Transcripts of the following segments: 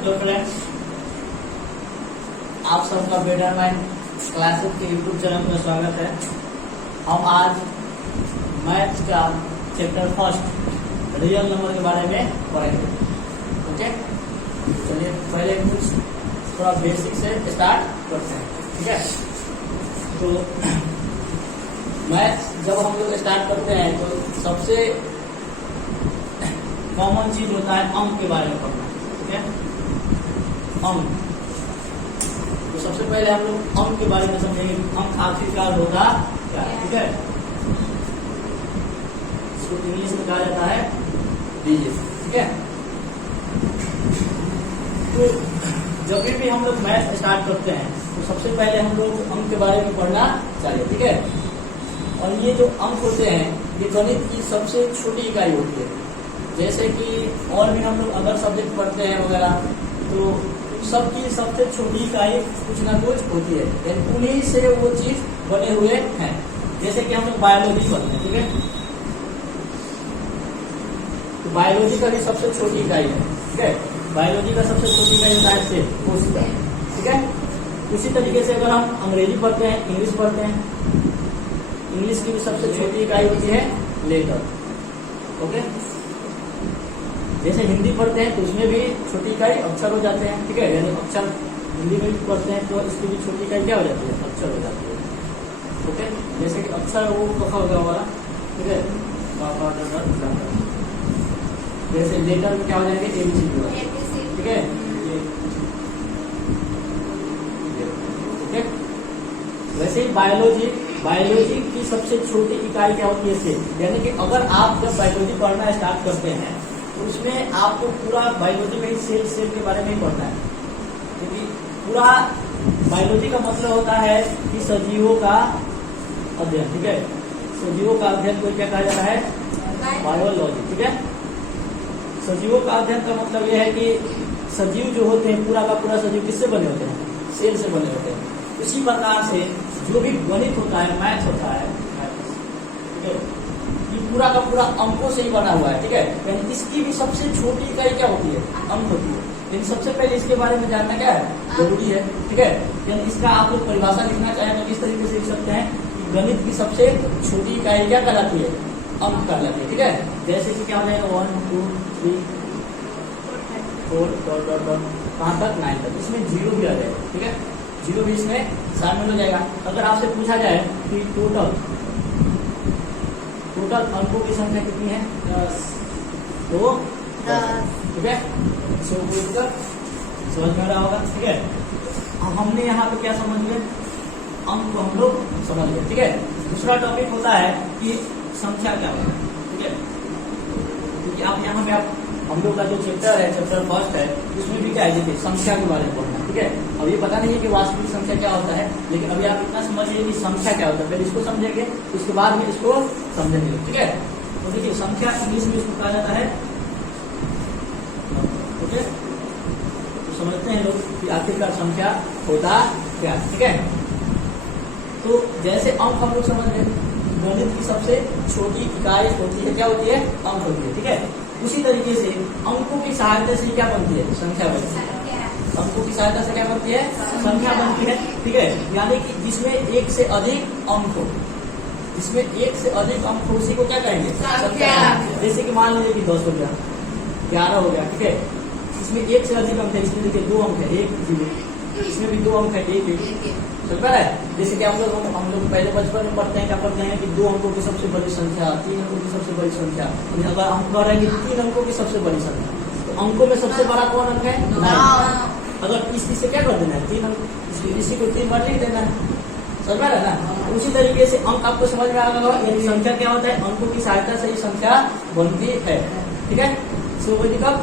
Hello friends, आप सबका better mind classes के यूट्यूब चैनल में स्वागत है। हम आज मैथ्स का चैप्टर फर्स्ट रियल नंबर के बारे में पढ़ेंगे। ओके, चलिए पहले कुछ थोड़ा बेसिक से स्टार्ट करते हैं। ठीक है, तो मैथ्स जब हम लोग स्टार्ट करते हैं तो सबसे कॉमन चीज होता है अंक के बारे में पढ़ना। ठीक है, अंक। तो सबसे पहले हम लोग अंक के बारे में समझेंगे। अंक आखिरकार होता क्या है। ठीक है, इसको इंग्लिश में कहा जाता है डिजिट। ठीक है, तो जब भी हम लोग मैथ स्टार्ट करते हैं तो सबसे पहले हम लोग अंक के बारे में पढ़ना चाहिए। ठीक है, और ये जो अंक होते हैं ये गणित की सबसे छोटी इकाई होती है। जैसे कि और भी हम लोग अदर सब्जेक्ट पढ़ते हैं वगैरह, तो सबकी सबसे छोटी इकाई कुछ ना कुछ होती है, यानी उन्हीं से वो चीज बने हुए हैं। जैसे कि हम लोग बायोलॉजी पढ़ते हैं। ठीक है, तो बायोलॉजी का भी सबसे छोटी इकाई है। ठीक है, बायोलॉजी का सबसे छोटी इकाई होता है सेल, कोशिका। ठीक है, उसी तरीके से अगर हम अंग्रेजी पढ़ते हैं, इंग्लिश पढ़ते हैं, इंग्लिश की भी सबसे छोटी इकाई होती है लेटर। ओके, जैसे हिंदी पढ़ते हैं तो उसमें भी छोटी इकाई अक्षर हो जाते हैं। ठीक है, यानी अक्षर हिंदी में भी पढ़ते हैं तो इसकी भी छोटी इकाई क्या हो जाती है, अक्षर हो जाती है। ओके, जैसे कि अक्षर वो कहा होगा हमारा। ठीक है, जैसे लेटर में क्या हो जाएंगे, एबीसीडी। ठीक है, वैसे ही बायोलॉजी की सबसे छोटी इकाई क्या होती है, सेल। यानी कि अगर आप जब बायोलॉजी पढ़ना स्टार्ट करते हैं तो उसमें आपको पूरा बायोलॉजी में ही सेल के बारे में ही पढ़ना है। क्योंकि पूरा बायोलॉजी का मतलब होता है कि सजीवों का अध्ययन। ठीक है, सजीवों का अध्ययन को क्या कहा जाता है, बायोलॉजी। ठीक है, सजीवों का अध्ययन का मतलब यह है कि सजीव जो होते हैं, पूरा का पूरा सजीव किससे बने होते हैं, सेल से बने होते हैं। उसी प्रकार से जो भी गणित होता है, मैथ्स होता है, ठीक है, ये पूरा का पूरा अंकों से ही बना हुआ है। ठीक है, यानी इसकी भी सबसे छोटी इकाई क्या होती है, अंक होती है। लेकिन सबसे पहले इसके बारे में जानना क्या है, जरूरी है। ठीक है, यानी इसका आप लोग परिभाषा लिखना चाहें तो किस तरीके से लिख सकते हैं कि गणित की सबसे छोटी इकाई क्या कहलाती है, अंक कहलाती है। ठीक है, जैसे कि क्या हो जाएगा 1 2 3 4 कहाँ तक 9 तक, इसमें 0 भी आ जाएगा। ठीक है, 0 भी इसमें शामिल हो जाएगा। अगर आपसे पूछा जाए कि टोटल अंकों की संख्या कितनी है, 10, तो 10। ठीक है, समझ में आ रहा होगा। ठीक है, हमने यहाँ पे क्या समझ लिया, अंक को हम लोग समझ लिया। ठीक है, दूसरा टॉपिक होता है कि संख्या क्या होता है। ठीक है, क्योंकि आप यहाँ पे हम लोग का जो चैप्टर है, चैप्टर फर्स्ट है, उसमें भी क्या है, देखिए संख्या के बारे में पढ़ना। ठीक है, अब ये पता नहीं है कि वास्तविक संख्या क्या होता है, लेकिन अभी आप इतना समझिए कि संख्या क्या होता है, पहले इसको समझेंगे, उसके बाद में इसको समझेंगे। ठीक है, तो देखिए संख्या इंग्लिश में इसको कहा जाता है। ओके, तो समझते हैं लोग कि आखिरकार संख्या होता क्या। ठीक है, तो जैसे अंक हम लोग समझ रहे हैं, गणित की सबसे छोटी इकाई होती है, क्या होती है, अंक होती है। ठीक है, उसी तरीके से अंकों की सहायता से क्या बनती है, संख्या बनती है। अंकों की सहायता से क्या बनती है, संख्या बनती है। ठीक है, यानी कि जिसमें एक से अधिक अंक हो, जिसमें एक से अधिक अंक हो, उसी को क्या कहेंगे, संख्या। जैसे कि मान लीजिए कि 10 हो गया, 11 हो गया। ठीक है, इसमें एक से अधिक अंक है, इसमें देखिए 2 अंक है, 1 0, इसमें भी 2 अंक है, 1 1। समझ रहा है, जैसे कि हम लोग पहले बचपन में पढ़ते हैं, क्या पढ़ते हैं कि 2 अंकों की सबसे बड़ी संख्या, 3 अंकों की सबसे बड़ी संख्या। अगर हम कह रहे हैं कि 3 अंकों की सबसे बड़ी संख्या, तो अंकों में सबसे बड़ा कौन अंक है, 9। अगर इसी से क्या कर देना है, 3 अंक, इसी को 3 बार लिख देना है। समझ में आ रहा है ना, उसी तरीके से अंक आपको समझ में आ रहा होगा, यानी संख्या क्या होता है, अंकों की सहायता से ही संख्या बनती है। ठीक है, कब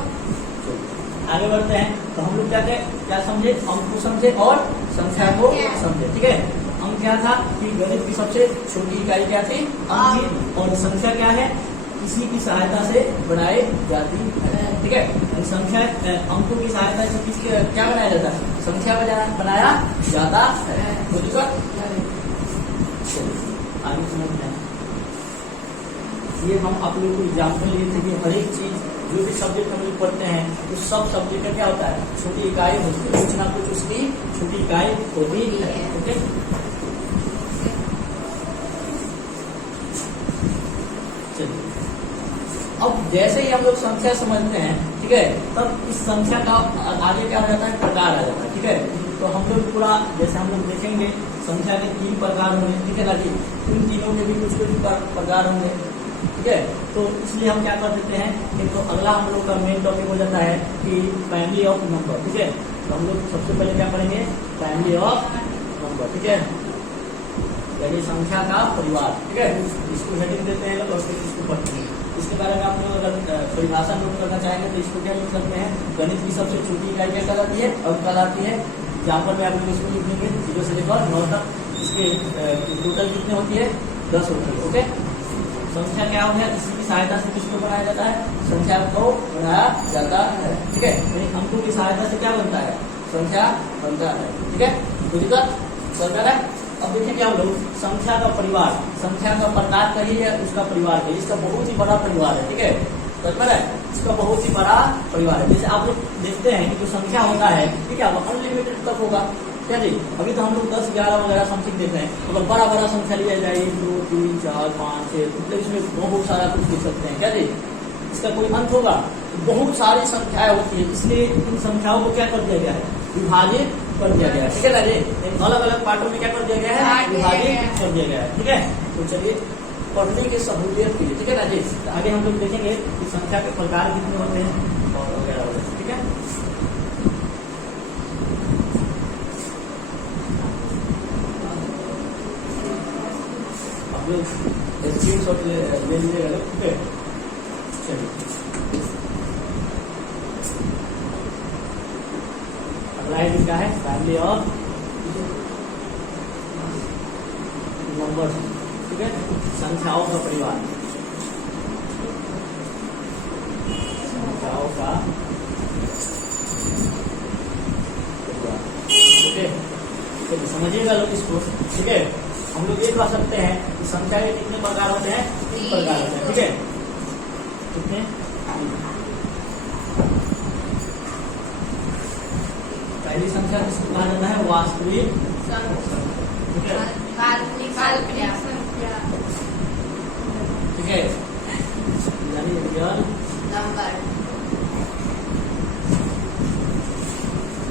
आगे बढ़ते हैं तो हम लोग क्या समझे, अंक को समझे और संख्या को समझे। ठीक है, अंक क्या था कि गणित की सबसे छोटी इकाई क्या थी, अंक थी, और संख्या क्या है, इसी की सहायता से बनाई जाती है। ठीक है, संख्या अंकों की सहायता से किसके क्या बनाया जाता है, संख्या बनाया जाता है। आगे समझते हैं, ये हम आप लोगों को एग्जाम्पल लिए थे कि हर एक चीज जो भी सब्जेक्ट हम लोग पढ़ते हैं तो सब सब्जेक्ट का क्या होता है, छोटी इकाई होती है, कुछ ना कुछ उसकी छोटी इकाई होती है। ओके, चलिए अब जैसे ही हम लोग संख्या समझते हैं, ठीक है, तब इस संख्या का आगे क्या हो जाता है, प्रकार आ जाता है। ठीक है, तो हम लोग पूरा जैसे हम लोग देखेंगे संख्या के 3 प्रकार होंगे, ठीक है ना जी, उन तीनों के भी कुछ प्रकार होंगे। ठीक है, तो इसलिए हम क्या कर देते हैं, एक तो अगला हम लोग का मेन टॉपिक हो जाता है कि फैमिली ऑफ नंबर। ठीक है, तो हम लोग सबसे पहले क्या पढ़ेंगे, फैमिली ऑफ नंबर। ठीक है, यानी संख्या का परिवार। ठीक है, इसको हेडिंग देते हैं और फिर इसको पढ़ते हैं। इसके बारे में आप लोग अगर परिभाषा नोट करना चाहेंगे तो इसको क्या लिख सकते हैं, गणित की सबसे छोटी इकाई क्या कहलाती है, अंक कहलाती है। जहाँ पर मैं आप लोग इसको लिख देंगे 0 से लेकर 9 तक, इसके टोटल कितने होती है, 10 होती है। ओके, संख्या क्या हो गया, इसी की सहायता से किसको बनाया जाता है, संख्या को बनाया जाता है। ठीक है, यानी अंकों की सहायता से क्या बनता है, संख्या बनता है। ठीक है, तो दिक्कत समझ रहा है। अब देखिए क्या हम लोग संख्या का परिवार, संख्या का प्रकार कही है, उसका परिवार है, इसका बहुत ही बड़ा परिवार है। ठीक है, समझ में है, इसका बहुत ही बड़ा परिवार है। जैसे आप लोग देखते हैं कि जो संख्या होता है ठीक है, वो अनलिमिटेड तक होगा। क्या जी, अभी तो हम लोग 10, 11 वगैरह समथिंग देते हैं, मतलब बड़ा बड़ा संख्या लिया जाए 1, 2, 3, 4, 5, 6, मतलब इसमें बहुत सारा कुछ लिख सकते हैं। क्या जी, इसका कोई अंत होगा, बहुत सारी संख्याएं होती है, इसलिए इन संख्याओं को क्या कर दिया गया है, विभाजित कर दिया गया है। ठीक है ना जी, अलग अलग पार्टों में क्या कर दिया गया है, विभाजित कर दिया गया है। ठीक है, तो चलिए पढ़ने की सहूलियत के लिए, ठीक है ना जी, तो आगे हम लोग देखेंगे कि संख्या के प्रकार कितने होते हैं और वगैरह वगैरह। ठीक है, आप लोग स्क्रीनशॉट ले लीजिएगा। ठीक है, चलिए अगला है जिसका है फैमिली ऑफ नंबर। ठीक है, संख्याओं का परिवार, संख्याओं का परिवार। ओके, तो समझिएगा लोग इसको। ठीक है, हम लोग ये कह सकते हैं कि संख्या के कितने प्रकार होते हैं, 3 प्रकार होते हैं। ठीक है, कितने, पहली संख्या किसको कहा जाता है, वास्तविक संख्या। ठीक है, ठीक है, यानी रियल नंबर।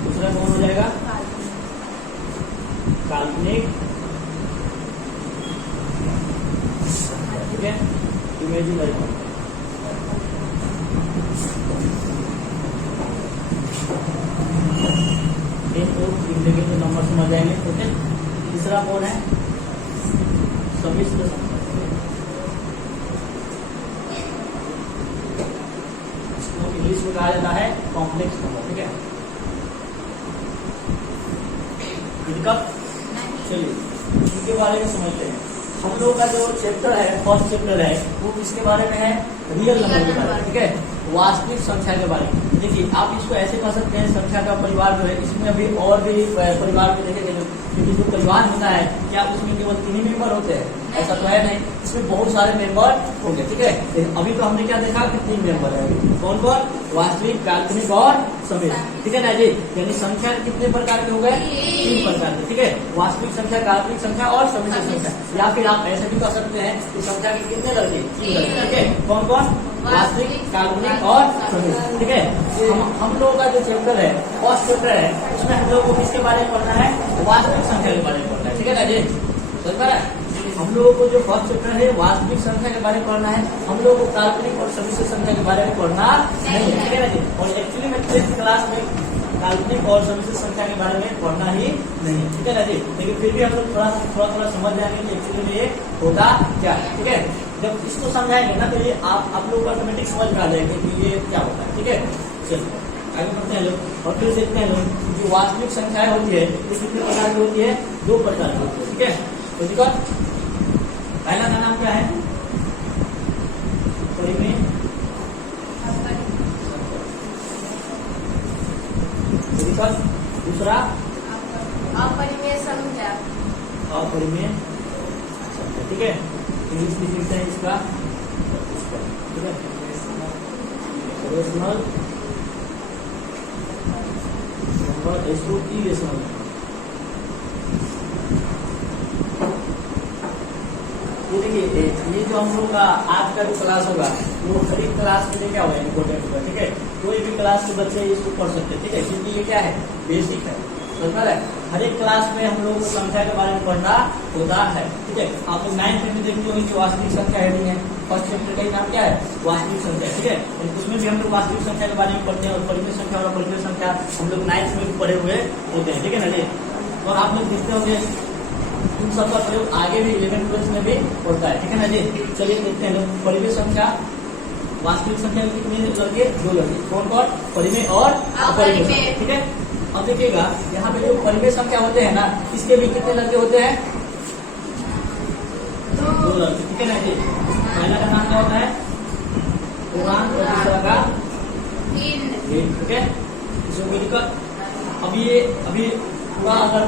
दूसरा कौन हो जाएगा, काल्पनिक। ठीक है, इमेजिनरी नंबर। जिंदगी के नंबर समझ जाएंगे। ओके, तीसरा कौन है, सम्मिश्र संख्या। इसको इंग्लिश में कहा जाता है कॉम्प्लेक्स नंबर। ठीक है, इनका चलिए इसके बारे में समझते हैं। हम लोग का जो चैप्टर है, फर्स्ट चैप्टर है, वो किसके बारे में है, रियल नंबर के बारे में। ठीक है, वास्तविक संख्या के बारे में। देखिए आप इसको ऐसे कह सकते हैं, संख्या का परिवार जो है, इसमें अभी और भी परिवार में देखेंगे क्योंकि जो परिवार होता है क्या उसमें केवल 3 ही मेंबर होते हैं, ऐसा तो है नहीं, इसमें बहुत सारे मेंबर होंगे। ठीक है, अभी तो हमने क्या देखा कि 3 मेंबर है, कौन कौन, वास्तविक, काल्पनिक और सम्मिश्र। ठीक है ना जी, यानी संख्या कितने प्रकार के हो गए, 3 प्रकार के। ठीक है, वास्तविक संख्या, काल्पनिक संख्या और सम्मिश्र संख्या। या फिर आप ऐसे भी कह सकते हैं कि संख्या के कितने लड़के, 3 लड़के। ठीक है, कौन कौन, वास्तविक, काल्पनिक और सम्मिश्र। ठीक है, हम लोगों का जो चैप्टर है, फर्स्ट चैप्टर है, उसमें हम लोग को किसके बारे में पढ़ना है, वास्तविक संख्या के बारे में पढ़ना है। ठीक है ना जी, समझ पा रहा है। हम लोगों को जो फर्स्ट चैप्टर है वास्तविक संख्या के बारे में पढ़ना है, हम लोगों को काल्पनिक और सम्मिश्र संख्या के बारे में पढ़ना नहीं है। ठीक है ना जी, और एक्चुअली में 10th क्लास में काल्पनिक और सम्मिश्र संख्या के बारे में पढ़ना ही नहीं है। ठीक है ना जी, लेकिन फिर भी हम लोग थोड़ा समझ जाएंगे कि एक्चुअली में ये होता क्या है। ठीक है, जब इसको समझाएंगे ना तो ये आप लोग ऑटोमेटिक समझ में आ जाएंगे कि ये क्या होता है। ठीक है, चलिए आगे बढ़ते हैं लोग और फिर देखते हैं लोग जो वास्तविक संख्याएं होती है ये कितने प्रकार की होती है, 2 प्रकार की होती है। ठीक है, तो देखो पहला का नाम क्या है, परिमेय। दूसरा अपरिमेय संख्या। अपरिमेय संख्या। ठीक है, इंग्लिश लिख लिखते हैं इसका रेशनल नंबर इसको इरेशनल। ये देखिए ये जो हम लोग का आज का जो क्लास होगा वो हर एक क्लास के लिए क्या होगा इम्पोर्टेंट होगा, ठीक है। कोई भी क्लास के बच्चे इसको पढ़ सकते हैं, ठीक है, क्योंकि ये क्या है बेसिक है, समझ रहे। हर एक क्लास में हम लोगों को संख्या के बारे में पढ़ना होता है, ठीक है। आप लोग 9th में देखते होंगे कि वास्तविक संख्या हेडिंग है, फर्स्ट चैप्टर का नाम क्या है वास्तविक संख्या, ठीक है। उसमें भी हम लोग वास्तविक संख्या के बारे में पढ़ते हैं और परिमेय संख्या और अपरिमेय संख्या हम लोग 9th में भी पढ़े हुए होते हैं, ठीक है ना जी। और आप लोग देखते होंगे इन सबका प्रयोग आगे भी 11th 12th में भी होता है, ठीक है ना जी। चलिए देखते हैं लोग परिमेय संख्या वास्तविक संख्या में कितने लड़के 2 लड़के, कौन कौन परिमेय और अपरिमेय, ठीक है। अब देखिएगा यहाँ पे जो परिमेय संख्या होते हैं ना इसके भी कितने लड़के होते हैं 2 लड़के, ठीक है ना जी। पहला का नाम क्या होता है पूर्णांक और दूसरा का भिन्न, ठीक है। इसको मिलकर अभी पूरा अगर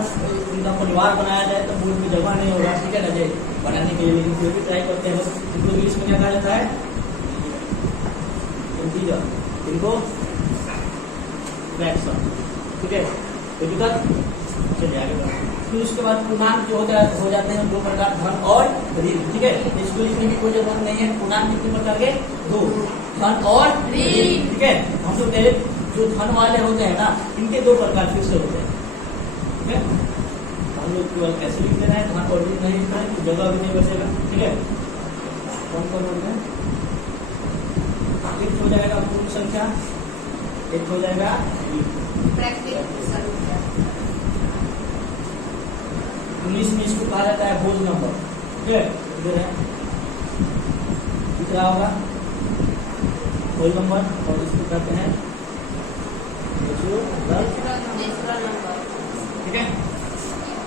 उनका परिवार बनाया जाए तो बोर्ड में जगह नहीं होगा, ठीक है ना जी, बनाने के लिए। लेकिन फिर भी ट्राई करते हैं लोग। इनको इंग्लिश में क्या कहा जाता है इंटीजर, इनको फ्रैक्शन, ठीक है। चलिए आगे बढ़ते हैं। फिर उसके बाद पूर्णांक जो हो जाते हैं 2 प्रकार, धन और ऋण, ठीक है। इसको लिखने की कोई जरूरत नहीं है। पूर्णांक कितने प्रकार के 2, धन और ऋण, ठीक है। हम लोग पहले जो धन वाले होते हैं ना इनके 2 प्रकार फिर से होते हैं, ठीक है। हम लोग केवल कैसे लिख देना है, धन और ऋण नहीं लिखना है तो जगह भी नहीं बचेगा, ठीक है। कौन कौन होते हैं, एक हो जाएगा पूर्ण संख्या, एक हो जाएगा इंग्लिश में इसको कहा जाता है होल नंबर, ठीक है। इधर है दिख रहा होगा होल नंबर, और इसको कहते हैं नेचुरल नंबर, ठीक है।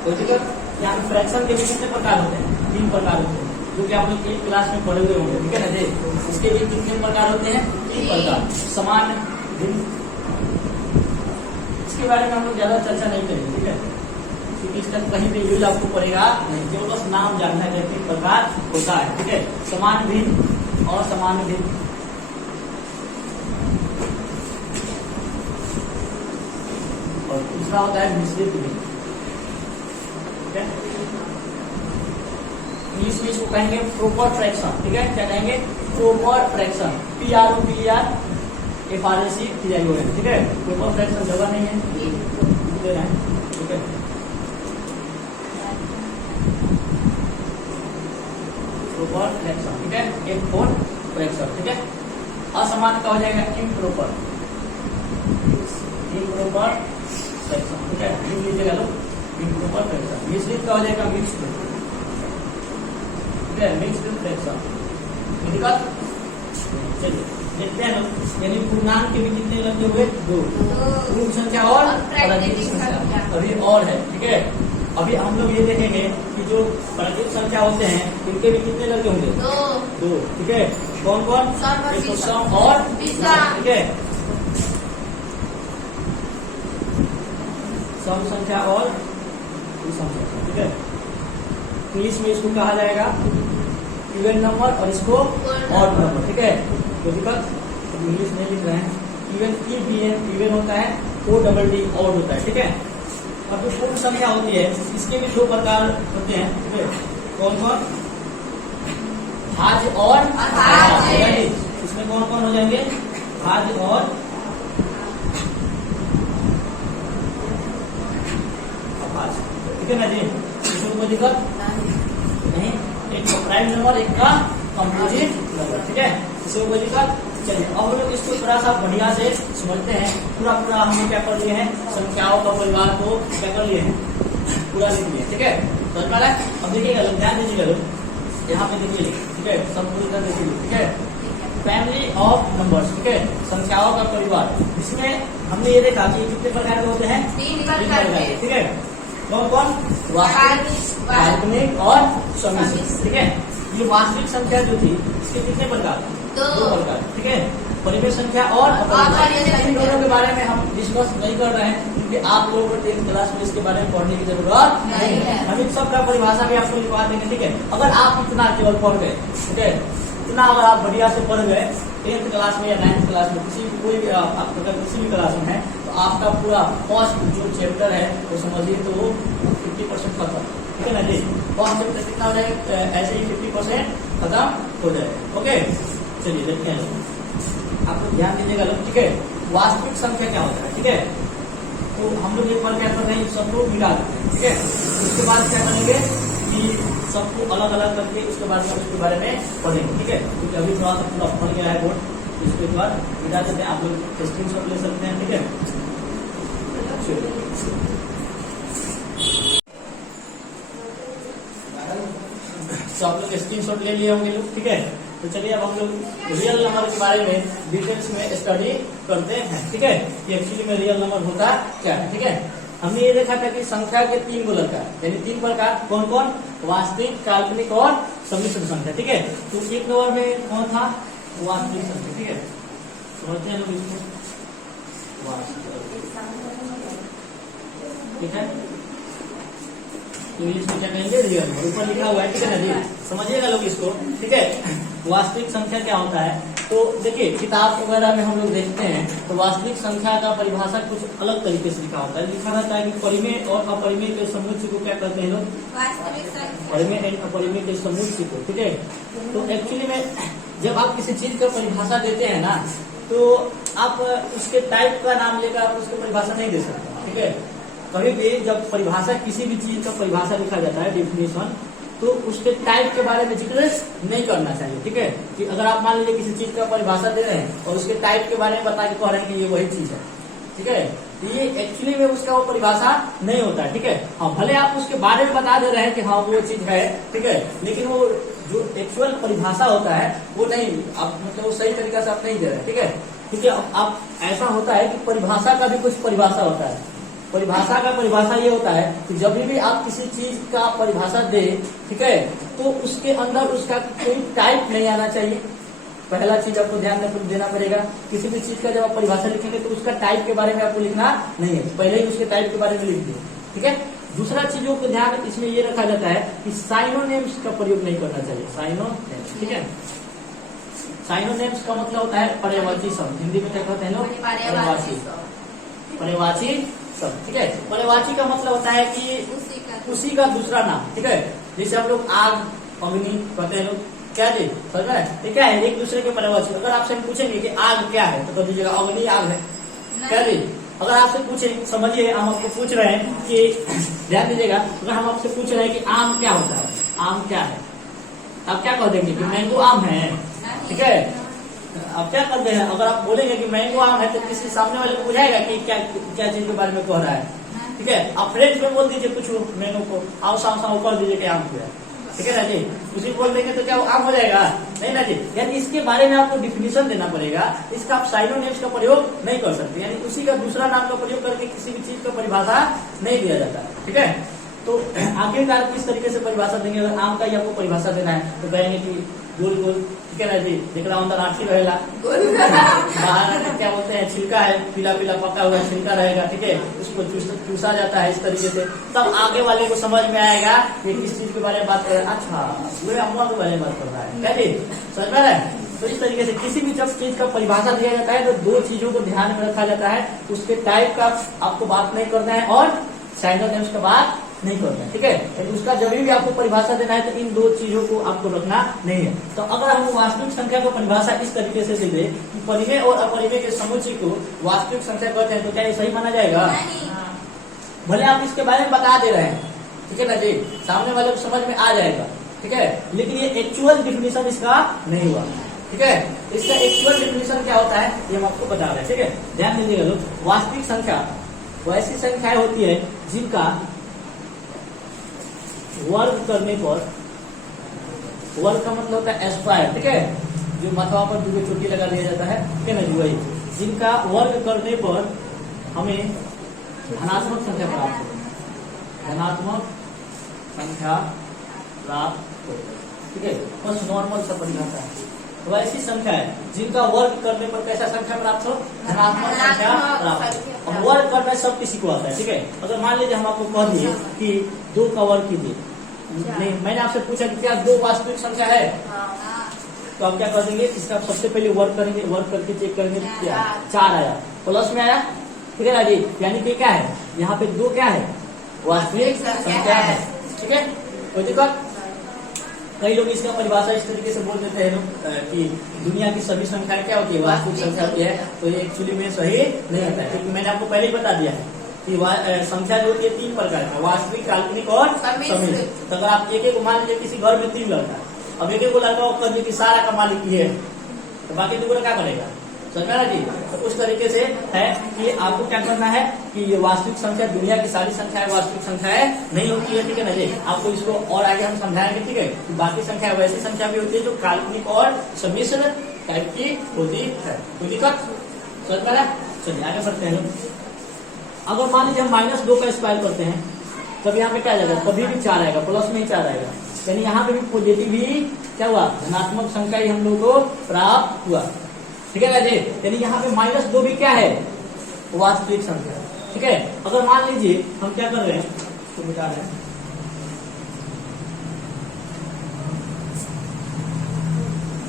तो ठीक है, यहाँ पे फ्रैक्शन के भी कितने प्रकार होते हैं 3 प्रकार होते हैं, जो कि आप लोग एक क्लास में पढ़े हुए होंगे, ठीक है ना जी। इसके भी कितने प्रकार होते हैं 3 प्रकार, समान भिन्न। इसके बारे में हम लोग ज्यादा चर्चा नहीं करेंगे, ठीक है, क्योंकि इसका कहीं भी यूज आपको पड़ेगा नहीं, केवल बस नाम जानना है 3 प्रकार होता है, ठीक है। समान भिन्न और समान भिन्न, और दूसरा होता है मिश्रित भिन्न, ठीक है। इंग्लिश में इसको कहेंगे प्रॉपर फ्रैक्शन, ठीक है। क्या कहेंगे proper fraction, PROPER FRAC TION, ठीक है। प्रॉपर फ्रैक्शन जगह नहीं है, ठीक है। प्रॉपर फ्रैक्शन, ठीक है, एक फोन फ्रैक्शन, ठीक है। असमान का हो जाएगा इम्प्रॉपर फ्रैक्शन, ठीक है। लिख लीजिएगा लोग इम्प्रॉपर फ्रैक्शन। मिश्रित का हो जाएगा मिक्स्ड, ठीक है, मिक्स्ड फ्रैक्शन, ठीक है। चलिए देखते हैं लोग, यानी पूर्णांक के भी कितने लगे हुए 2, पूर्ण संख्या और प्राकृतिक संख्या अभी और है, ठीक है। अभी हम लोग ये देखेंगे कि जो प्राकृतिक संख्या होते हैं इनके भी कितने लगे होंगे 2, ठीक है। कौन कौन, सम और विषम, ठीक है। सम संख्या और विषम संख्या, ठीक है। इंग्लिश में इसको कहा जाएगा इवन नंबर और इसको ऑड नंबर, ठीक है। तो दिक्कत इंग्लिश नहीं लिख रहे हैं, इवन इवन होता है, ODD ऑड होता है, ठीक है। और जो पूर्ण संख्या होती है इसके भी 2 प्रकार होते हैं, ठीक है। कौन कौन, भाज्य और अभाज्य। इसमें कौन कौन हो जाएंगे भाज्य और अभाज्य, ठीक है ना जी। इसमें कोई दिक्कत नहीं, एक का प्राइम नंबर एक का कंपोजिट नंबर, ठीक है। इसमें कोई दिक्कत। चलिए अब हम लोग इसको थोड़ा सा बढ़िया से समझते हैं। पूरा हम लोग क्या कर लिए हैं, संख्याओं का परिवार को क्या कर लिए हैं, पूरा लिख लिए, ठीक है। समझ में आ रहा है। अब देखिएगा लोग, ध्यान दीजिएगा लोग, यहाँ पे देखिए, ठीक है, सब पूरी तरह देखिए, ठीक है। फैमिली ऑफ नंबर्स, ठीक है, संख्याओं का परिवार। इसमें हमने ये देखा कि कितने प्रकार के होते हैं 3 प्रकार के, ठीक है। कौन कौन, वास्तविक, काल्पनिक और समिश्र, ठीक है। ये वास्तविक संख्या जो थी इसके कितने प्रकार 2 प्रकार, ठीक है। परिमेय संख्या और अपरिमेय संख्या, इन दोनों के बारे में हम डिस्कस नहीं कर रहे हैं क्योंकि आप लोगों को 10th क्लास में इसके बारे में पढ़ने की जरूरत नहीं है। हम इन सब का परिभाषा भी आपको लिखवा देंगे, ठीक है। अगर आप इतना केवल पढ़ गए, ठीक है, इतना अगर आप बढ़िया से पढ़ गए 10th क्लास में या 9th क्लास में किसी कोई भी आप अगर किसी भी क्लास में है तो आपका पूरा फर्स्ट जो चैप्टर है वो समझिए तो वो 50% खत्म, ठीक है ना जी। फर्स्ट चैप्टर कितना हो जाएगा, ऐसे ही 50% खत्म हो जाएगा। ओके चलिए देखते हैं, आप लोग ध्यान दीजिएगा लोग, ठीक है। वास्तविक संख्या क्या होता है, ठीक है। तो हम लोग एक बार क्या कर रहे हैं, सबको मिला देते हैं, ठीक है। उसके बाद क्या करेंगे कि सबको अलग अलग करके उसके बाद हम उसके बारे में पढ़ेंगे, ठीक है। क्योंकि अभी थोड़ा सा पूरा बन गया है बोर्ड, इसके बाद मिला देते हैं, आप लोग स्क्रीनशॉट ले सकते हैं, ठीक है। तो आप लोग स्क्रीनशॉट ले लिए होंगे लोग, ठीक है। तो चलिए अब हम लोग रियल नंबर के बारे में डिटेल्स में स्टडी करते हैं, ठीक है। कि एक्चुअली में रियल नंबर होता क्या है, ठीक है। हमने ये देखा था कि संख्या के 3 गुणक है, यानी 3 प्रकार, कौन कौन, वास्तविक, काल्पनिक और सम्मिश्र संख्या, ठीक है। तो 1 नंबर में कौन था, वास्तविक संख्या, ठीक है। समझते हैं लोग इसको, वास्तविक, ठीक है। इंग्लिश में क्या कहेंगे, रियल नंबर, ऊपर लिखा हुआ है, ठीक है ना जी। समझिएगा लोग इसको, ठीक है। वास्तविक संख्या क्या होता है, तो देखिए किताब वगैरह में हम लोग देखते हैं तो वास्तविक संख्या का परिभाषा कुछ अलग तरीके से लिखा होता है। लिखा रहता है कि परिमेय और अपरिमेय के समुच्चय को क्या कहते हैं लोग, वास्तविक संख्या। परिमेय एंड अपरिमेय के समुच्चय को, ठीक है। तो एक्चुअली में जब आप किसी चीज का परिभाषा देते हैं ना, तो आप उसके टाइप का नाम लेकर आप उसको परिभाषा नहीं दे सकते, ठीक है। कभी भी जब परिभाषा किसी भी चीज का परिभाषा लिखा जाता है, डेफिनेशन, तो उसके टाइप के बारे में जिक्र नहीं करना चाहिए, ठीक है। कि अगर आप मान लीजिए किसी चीज का परिभाषा दे रहे हैं और उसके टाइप के बारे में बता के कह रहे हैं कि ये वही चीज है, ठीक है, तो ये एक्चुअली में उसका वो परिभाषा नहीं होता है, ठीक है। हाँ, भले आप उसके बारे में बता दे रहे हैं कि हाँ वो चीज है, ठीक है, लेकिन वो जो एक्चुअल परिभाषा होता है वो नहीं, आप मतलब वो सही तरीका से आप नहीं दे रहे, ठीक है। क्योंकि आप ऐसा होता है कि परिभाषा का भी कुछ परिभाषा होता है। परिभाषा का परिभाषा ये होता है कि जब भी आप किसी चीज का परिभाषा दे, ठीक है, तो उसके अंदर उसका कोई टाइप नहीं आना चाहिए। पहला चीज आपको ध्यान देना पड़ेगा, किसी भी चीज का जब आप परिभाषा लिखेंगे तो उसका टाइप के बारे में आपको लिखना नहीं है, पहले ही उसके टाइप के बारे में लिख दिए, ठीक है। दूसरा चीजों को ध्यान इसमें ये रखा जाता है कि साइनोनेम्स का प्रयोग नहीं करना चाहिए, साइनोनेम्स, ठीक है। साइनोनेम्स का मतलब होता है पर्यायवाची शब्द, हिंदी में क्या कहते हैं लोग, पर्यायवाची, पर्यायवाची शब्द, ठीक है। पर्यायवाची का मतलब होता है कि उसी का दूसरा नाम, ठीक है। जैसे हम लोग आग, अग्नि कहते हैं लोग, क्या जी, समझ में, ये क्या है, एक दूसरे के पर्यायवाची। अगर आपसे हम पूछेंगे कि आग क्या है तो कह दीजिएगा अग्नि आग है, क्या जी। अगर आपसे पूछे, समझिए हम आपको पूछ रहे हैं कि, ध्यान दीजिएगा, अगर हम आपसे पूछ रहे हैं कि आम क्या होता है, आम क्या है, आप क्या कह देंगे कि मैंगो आम है, ठीक है। आप क्या करते हैं, अगर आप बोलेंगे कि मैंगो आम है तो किसी सामने वाले को बुझाएगा कि क्या क्या चीज के बारे में कह रहा है, ठीक है। आप फ्रेंच में बोल दीजिए कुछ मैंगो को, आओ साम साम कर दीजिए कि आम क्या है, ठीक है ना जी। उसी बोल देंगे तो क्या वो आम हो जाएगा, नहीं ना जी। यानी इसके बारे में आपको डिफिनेशन देना पड़ेगा, इसका आप साइनोनेम्स का प्रयोग नहीं कर सकते, यानी उसी का दूसरा नाम का प्रयोग करके किसी भी चीज का परिभाषा नहीं दिया जाता, ठीक है। तो आखिरकार किस तरीके से परिभाषा देंगे, अगर आम का ही आपको परिभाषा देना है तो कहेंगे कि गोल गोल, ठीक है ना जी, जेकरा अंदर आठी रहेगा, बाहर क्या बोलते हैं छिलका है, पीला पीला पका हुआ छिलका रहेगा, ठीक है, उसको चूसा जाता है इस तरीके से, तब आगे वाले को समझ में आएगा कि किस चीज के बारे में बात कर रहे हैं। अच्छा वो अम्मा के बारे में बात कर रहा है, क्या जी, समझ में है। तो इस तरीके से किसी भी जब चीज का परिभाषा दिया जाता है तो दो चीजों को ध्यान में रखा जाता है, उसके टाइप का आपको बात नहीं करना है और साइनोनिम्स का बात नहीं करना है, ठीक है। तो उसका जब भी आपको परिभाषा देना है तो इन दो चीजों को आपको रखना नहीं है। तो अगर हम वास्तविक संख्या को परिभाषा इस तरीके से दे दे कि परिमेय और अपरिमेय के समुच्चय को वास्तविक संख्या कहते हैं, तो क्या ये सही माना जाएगा? भले आप इसके बारे में बता दे रहे हैं, ठीक है ना जी, सामने वाले को समझ में आ जाएगा, ठीक है, लेकिन ये एक्चुअल डिफिनेशन इसका नहीं हुआ, ठीक है। इसका एक्चुअल डिफिनेशन क्या होता है ये हम आपको बता रहे हैं, ठीक है। ध्यान दीजिएगा लोग, वास्तविक संख्या वो ऐसी संख्याएं होती है जिनका वर्ग करने पर, वर्ग का मतलब होता है स्क्वायर, ठीक है, जो माथा पर जो चोटी लगा दिया जाता है, ठीक है ना जी, वही जिनका वर्ग करने पर हमें धनात्मक संख्या प्राप्त हो, धनात्मक संख्या प्राप्त हो, ठीक है, बस नॉर्मल सा परिभाषा है। तो ऐसी संख्या है जिनका वर्ग करने पर कैसा संख्या प्राप्त हो, धनात्मक संख्या प्राप्त हो। अब वर्ग करना सब किसी को आता है, ठीक है। अगर मान लीजिए हम आपको कह दिए कि 2 का वर्ग कीजिए, नहीं, मैंने आपसे पूछा कि क्या 2 वास्तविक संख्या है, तो आप क्या कर देंगे, इसका सबसे पहले वर्क करेंगे, वर्क करके चेक करेंगे क्या 4 आया, प्लस में आया, ठीक है ना जी। यानी कि क्या है, यहाँ पे 2 क्या है, वास्तविक संख्या है, ठीक है। कोई दिक्कत? कई लोग इसका परिभाषा इस तरीके से बोल देते हैं कि दुनिया की सभी संख्याएं क्या होती है, वास्तविक संख्या होती है, तो ये एक्चुअली में सही नहीं होता है, क्योंकि मैंने आपको पहले ही बता दिया है कि संख्या जो होती है 3 प्रकार का, वास्तविक, काल्पनिक और सम्मिश्र। तो अगर आप एक मान लीजिए किसी घर में 3 लड़का है, अब एक लड़का वो कर कि सारा का मालिक ही है, तो बाकी 2 क्या करेगा, समझा ना जी। तो उस तरीके से है कि आपको क्या करना है कि ये वास्तविक संख्या दुनिया की सारी संख्याएं वास्तविक संख्याएं नहीं होती है, ठीक है ना जी। आपको इसको और आगे हम समझाएंगे, ठीक है। बाकी संख्या वैसी संख्या भी होती है जो काल्पनिक और सम्मिश्र टाइप की होती है। कोई दिक्कत, समझ में आया? चलिए आगे बढ़ते हैं। अगर मान लीजिए हम -2 का स्क्वायर करते हैं, तब यहाँ पे क्या जाएगा, कभी भी 4 आएगा, प्लस में ही 4 आएगा, यानी यहाँ पे भी पॉजिटिव ही क्या हुआ, धनात्मक संख्या ही हम लोग को प्राप्त हुआ, ठीक है ना जी। यानी यहाँ पे -2 भी क्या है, वास्तविक संख्या, ठीक है। अगर मान लीजिए हम क्या कर रहे हैं, तो मिटा रहे हैं,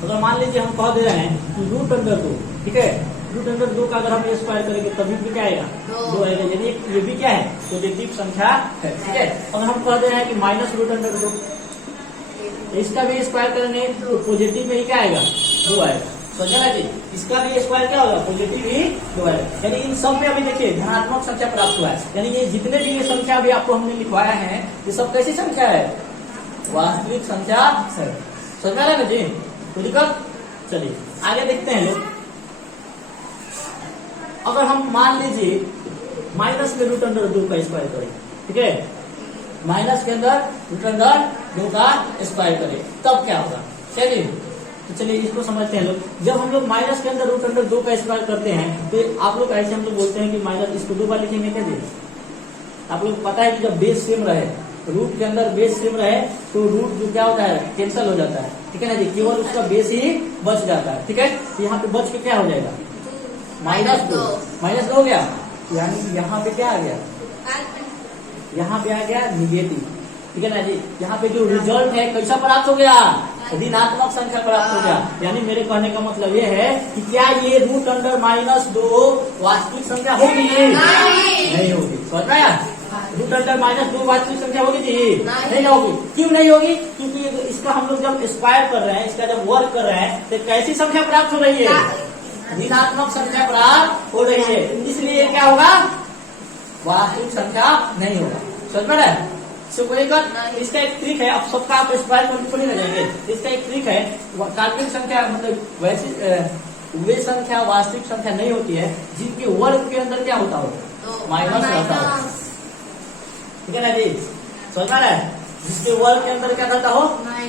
अगर मान लीजिए हम कह दे रहे हैं कि √2, ठीक है, √2 का अगर हम स्क्वायर करेंगे तभी भी क्या आएगा, 2 आएगा, यानी ये भी क्या है, पॉजिटिव संख्या है, ठीक है। अगर हम कह दे रहे हैं कि -√2, इसका भी स्क्वायर करेंगे तो पॉजिटिव में ही क्या आएगा, 2 आएगा, समझा ना जी। इसका भी स्क्वायर क्या होगा, पॉजिटिव ही 2 आएगा, यानी इन सब में अभी देखिए धनात्मक संख्या प्राप्त हुआ है, यानी ये जितने भी ये संख्या अभी आपको हमने लिखवाया है, ये सब कैसी संख्या है, वास्तविक संख्या है, समझा ना जी। तो दिक्कत, चलिए आगे देखते हैं लोग। अगर हम मान लीजिए माइनस में √2 का स्क्वायर करें, ठीक है, माइनस के अंदर √2 का स्क्वायर करें, तब क्या होगा, चलिए। तो चलिए इसको समझते हैं लोग। जब हम लोग माइनस के अंदर √2 का स्क्वायर करते हैं, तो आप लोग ऐसे हम लोग बोलते हैं कि माइनस, इसको 2 बार लिखेंगे क्या जी, आप लोग पता है कि जब बेस सेम रहे, रूट के अंदर बेस सेम रहे, तो रूट जो क्या होता है, कैंसल हो जाता है, ठीक है ना जी, केवल उसका बेस ही बच जाता है, ठीक है। तो यहाँ पे बच के क्या हो जाएगा, -2 हो गया, यानी यहाँ पे क्या आ गया, यहाँ पे आ गया निगेटिव, ठीक है ना जी। यहाँ पे जो रिजल्ट है कैसा प्राप्त हो गया, ऋणात्मक संख्या प्राप्त हो गया, यानी मेरे कहने का मतलब ये है कि क्या ये √2 वास्तविक संख्या होगी, नहीं होगी, समझ में आया। √2 वास्तविक संख्या होगी जी, नहीं होगी। क्यों नहीं होगी, क्योंकि इसका हम लोग जब स्क्वायर कर रहे हैं, इसका जब वर्क कर रहे हैं, तो कैसी संख्या प्राप्त हो रही है, ऋणात्मक संख्या प्राप्त हो रही है, इसलिए क्या होगा, वास्तविक संख्या नहीं होगा, समझ में आया। इसका एक ट्रिक है, अब सबका आप स्क्वायर करके थोड़ी ना जाएंगे, इसका एक ट्रिक है, काल्पनिक संख्या मतलब वैसी वे संख्या वास्तविक संख्या नहीं होती है जिनके वर्ग के अंदर क्या होता हो, माइनस रहता हो, ठीक है ना जी, समझ में आ रहा है। जिसके वर्ग के अंदर क्या रहता हो,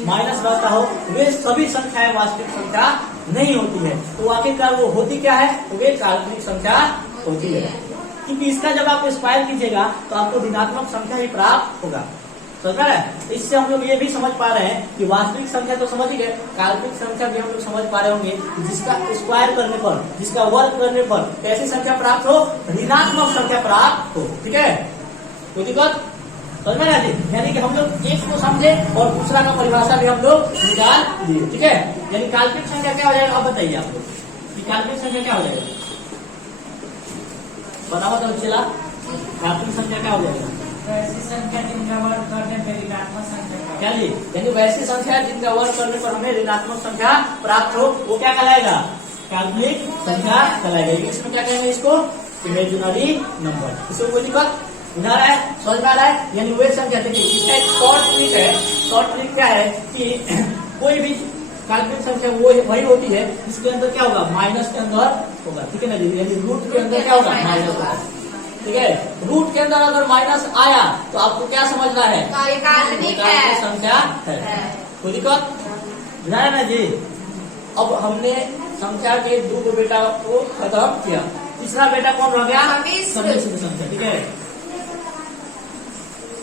माइनस रहता हो, वे सभी संख्याएं वास्तविक संख्या नहीं होती है। तो आखिरकार वो होती क्या है, वे काल्पनिक संख्या होती है, क्योंकि इसका जब आप स्क्वायर कीजिएगा तो आपको ऋणात्मक संख्या ही प्राप्त होगा, समझ रहे हैं। इससे हम लोग ये भी समझ पा रहे हैं कि वास्तविक संख्या तो समझ ही गए, काल्पनिक संख्या भी हम लोग समझ पा रहे होंगे, जिसका स्क्वायर करने पर, जिसका वर्ग करने पर कैसी संख्या प्राप्त हो, ऋणात्मक संख्या प्राप्त हो, ठीक है। कोई दिक्कत, समझ में आती, यानी कि हम लोग एक को समझे और दूसरा का परिभाषा भी हम लोग निकाल दिए, ठीक है। यानी काल्पनिक संख्या क्या हो जाएगा, अब बताइए आपको कि काल्पनिक संख्या क्या हो जाएगा, बताओ तो चला, काल्पनिक संख्या क्या हो जाएगा, वैसी संख्या जिनका वर्ग करने पर ऋणात्मक संख्या, क्या जी, यानी वैसी संख्या जिनका वर्ग करने पर हमें ऋणात्मक संख्या प्राप्त हो, वो क्या कहलाएगा, काल्पनिक संख्या कहलाएगा। इंग्लिश में क्या कहेंगे इसको, इमेजिनरी नंबर। इसको कोई दिक्कत बुझा रहा है, समझ में आ रहा है। यानी वे संख्या, देखिए इसका एक शॉर्ट ट्रिक है, शॉर्ट ट्रिक क्या है कि कोई भी काल्पनिक संख्या वो वही होती है जिसके अंदर क्या होगा, माइनस के अंदर होगा, ठीक है ना जी। यानी रूट के अंदर क्या होगा, माइनस होगा, ठीक है। रूट के अंदर अगर माइनस आया तो आपको क्या समझना है, काल्पनिक है, संख्या है, कोई दिक्कत बुझा है ना जी। अब हमने संख्या के 2 बेटा को खत्म किया, तीसरा बेटा कौन रह गया, सम्मिश्र संख्या, ठीक है।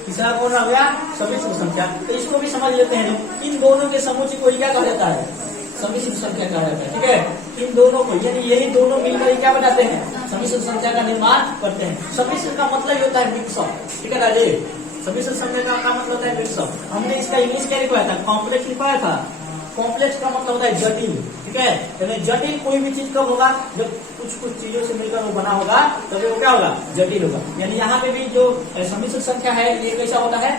तीसरा कौन रह गया, सम्मिश्र संख्या। तो इसको भी समझ लेते हैं लोग, इन दोनों के समुच्चय को क्या कहा जाता है, सम्मिश्र संख्या कहा जाता है, ठीक है। इन दोनों को, यानी यही दोनों मिलकर क्या बनाते हैं, सम्मिश्र संख्या का निर्माण करते हैं। सम्मिश्र का मतलब ये होता है मिक्सअप, ठीक है ना जी। सम्मिश्र संख्या का मतलब होता है मिक्सअप। हमने इसका इंग्लिश क्या लिखवाया था, कॉम्प्लेक्स लिखवाया था, कॉम्प्लेक्स का मतलब होता है जटिल, ठीक है। यानी जटिल कोई भी चीज कब होगा, जब कुछ कुछ चीजों से मिलकर वो बना होगा तभी वो क्या होगा, जटिल होगा। यानी यहाँ पे भी जो सम्मिश्र संख्या है ये कैसा होता है,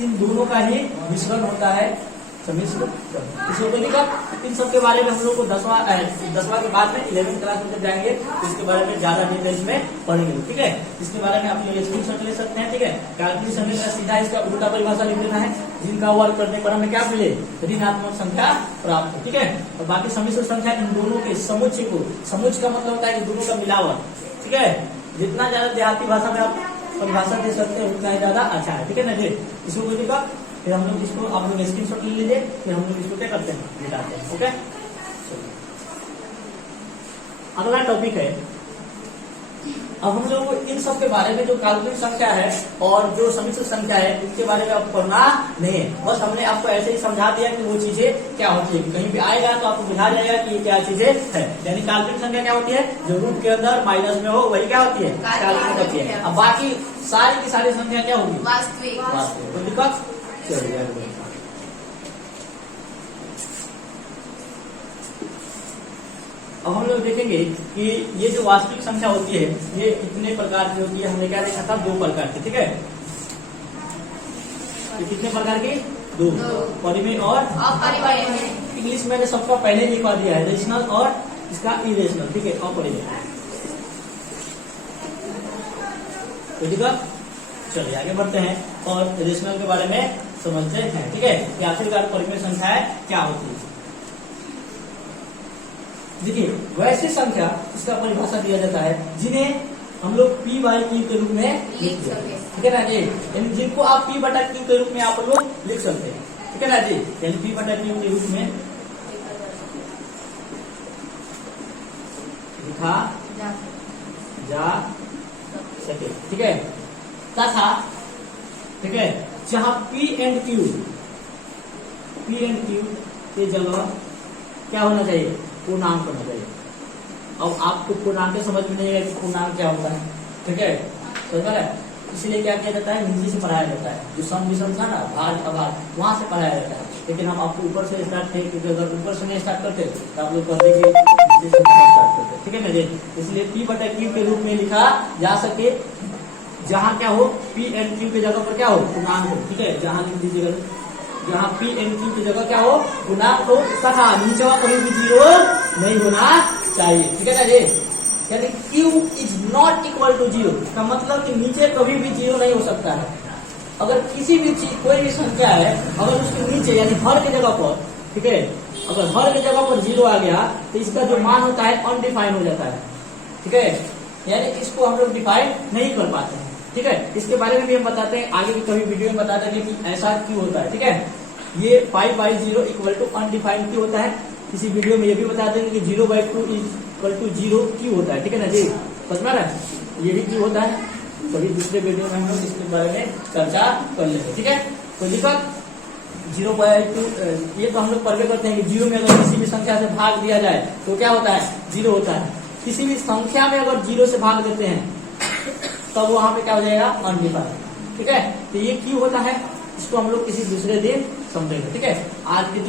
इन दोनों का ही मिश्रण होता है सम्मिश्र। इसको इन सब के बारे में हम लोग को 10वां के बाद में 11वीं क्लास में जब जाएंगे तो इसके बारे में ज्यादा डिटेल्स में पढ़ेंगे, ठीक है। इसके बारे में आप लोग स्क्रीनशॉट ले सकते हैं, ठीक है। काल्पनिक संख्या का सीधा इसका उल्टा परिभाषा लिख देना है, जिनका वर्ग करने पर हमें क्या मिले, ऋणात्मक संख्या प्राप्त हो, ठीक है। और बाकी सम्मिश्र संख्या इन दोनों के समुच्चय को, समुच्चय का मतलब होता है कि दोनों का मिलावट, ठीक है। जितना ज्यादा देहाती भाषा में आप परिभाषा दे सकते हैं उतना ही ज्यादा अच्छा है, ठीक है ना जी। इसको कोई दिक्कत, फिर हम लोग इसको आप लोग स्क्रीनशॉट ले लीजिए, फिर हम लोग इसको क्या करते हैं, मिटाते हैं, ओके। अगला टॉपिक है, अब हम लोग इन सब के बारे में जो काल्पनिक संख्या है और जो सम्मिश्र संख्या है इनके बारे में आपको पढ़ना नहीं है, बस हमने आपको ऐसे ही समझा दिया कि वो चीजें क्या होती है। कहीं भी आएगा तो आपको बुझा जाएगा कि ये क्या चीजें है। यानी काल्पनिक संख्या क्या होती है, जो रूट के अंदर माइनस में हो वही क्या होती है, काल्पनिक होती है। अब बाकी सारी की सारी संख्या क्या होगी, वास्तविक। कोई दिक्कत, चलिए अब हम लोग देखेंगे कि ये जो वास्तविक संख्या होती है ये कितने प्रकार की होती है। हमने क्या देखा था, 2 प्रकार की, ठीक है। ये कितने प्रकार की, 2, परिमेय और अपरिमेय। इंग्लिश मैंने सबका पहले लिखवा दिया है, रेशनल और इसका इरेशनल, ठीक है, अपरिमेय। तो ठीक है, चलिए आगे बढ़ते हैं और रेशनल के बारे में समझते हैं, ठीक है, कि आखिरकार परिमेय संख्या क्या होती है। देखिए वैसी संख्या, इसका परिभाषा दिया जाता है जिन्हें हम लोग P बाई Q के रूप में लिख सकते हैं, ठीक है ना जी। यानी जिनको आप P बटा Q के रूप में आप लोग लिख सकते हैं, ठीक है ना जी। यानी P बटा Q के रूप में लिखा जा सके, ठीक है। तथा ठीक है, जहां P एंड Q के जगह क्या होना चाहिए, पूर्णांक होना चाहिए। अब आपको पूर्णांक समझ में नहीं आएगा कि पूर्णांक क्या होता है, ठीक है, समझ रहे। इसलिए क्या किया जाता है, नीचे से पढ़ाया जाता है। जो सम विषम था ना, भाग अभाग, वहां से पढ़ाया जाता है। लेकिन हम आपको ऊपर से स्टार्ट थे, क्योंकि अगर ऊपर से नहीं स्टार्ट करते तो आप लोग कहते कि नीचे से स्टार्ट करते, ठीक है ना जी। इसलिए P बटा Q के रूप में लिखा जा सके जहाँ क्या हो, P एंड Q की जगह पर क्या हो, पूर्णांक हो, ठीक है। जहाँ लिख दीजिएगा, जहाँ P एंड Q की जगह क्या हो, पूर्णांक हो, तथा नीचे कहीं भी 0 नहीं होना चाहिए, ठीक है ना जी। यानी Q is not equal to 0 का मतलब कि नीचे कभी भी 0 नहीं हो सकता है। अगर किसी भी चीज, कोई भी संख्या है, अगर उसके नीचे यानी हर की जगह पर, ठीक है, अगर हर की जगह पर 0 आ गया तो इसका जो मान होता है अनडिफाइन हो जाता है, ठीक है। यानी इसको हम लोग डिफाइन नहीं कर पाते हैं, ठीक है। इसके बारे में भी हम बताते हैं आगे की कभी वीडियो में बता देंगे कि ऐसा क्यों होता है, ठीक है। ये 5/0 इक्वल टू अनडिफाइंड क्यों होता है, किसी वीडियो में ये भी बता देंगे कि 0/2 इक्वल टू 0 क्यों होता है, ठीक है ना जी। समझ में आ रहा है, ये भी क्यों होता है, कभी दूसरे वीडियो में हम लोग इसके बारे में चर्चा कर लेंगे, ठीक है। तो दिक्कत 0/2 ये तो हम लोग पढ़ करते हैं कि 0 में अगर किसी भी संख्या से भाग दिया जाए तो क्या होता है, 0 होता है। किसी भी संख्या में अगर 0 से भाग देते हैं तब वहां पे क्या हो जाएगा, अनडिफाइंड, ठीक है। तो ये क्यों होता है, इसको हम लोग किसी दूसरे दिन समझेंगे, ठीक है। आज के